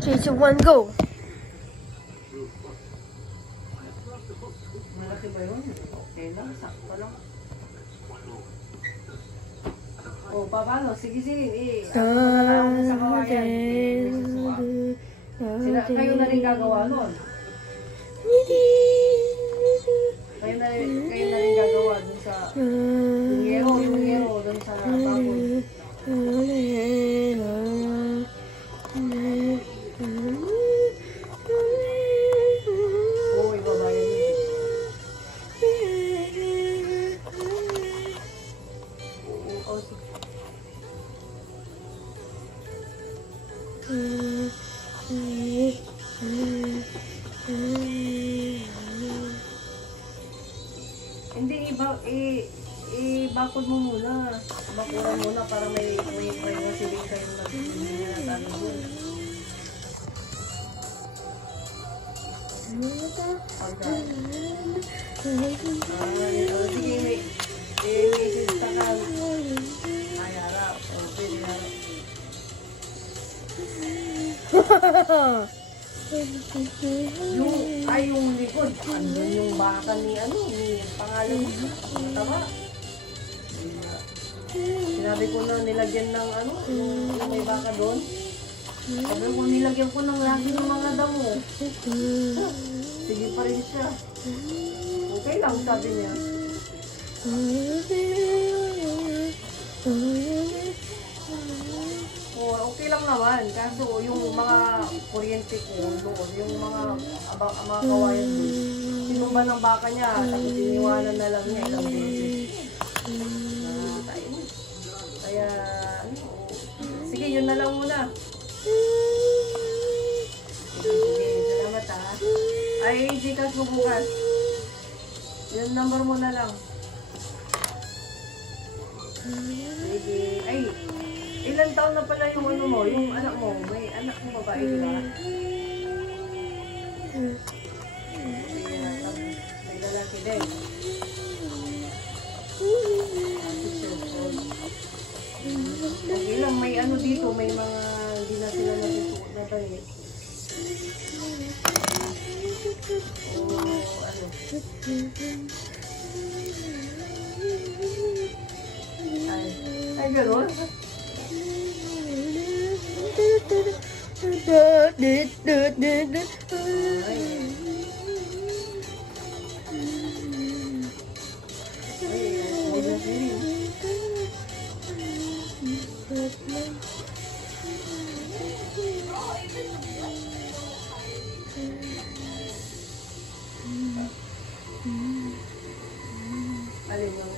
3, 2, 1, go! Malaki ba yun? Okay lang, sakto lang. O, paano? Sige, ako na lang sa kawayan. Kayo na rin gagawa nun. Kayo na rin gagawa dun sa yung yero dun sa bakod. Oo, ibabayan yun. Oo, sige. Hindi, i-bakod mo muna. Bakuran muna para may privacy din kayong nagtatago doon. Pagka. Sige, may tagal. Ay, harap. Pwede harap. Yung likod, andun yung baka ni pangalan mo, tama. Sinabi ko na nilagyan ng yung may baka doon. Sabi ko nilagyan ko ng lagi ng mga damo. Sige pa rin siya. Okay lang, sabi niya. Okay lang naman. Kaso yung mga kuryente ko doon, yung mga kawayan doon, sinumba ng baka niya, tapos iniwanan na lang niya ilang beses. Kaya, sige, yun na lang muna. Sige, salamat ha. Ay, Gcash mo bukas. Yung number mo na lang. Sige, ay, ilan taon na pala yung mo, yung anak mo? May anak mo babae, di ba? May lalaki din. Okay lang, may dito, may mga hindi na sila natutuot na tayo. Ay, gano'n? Alin lang?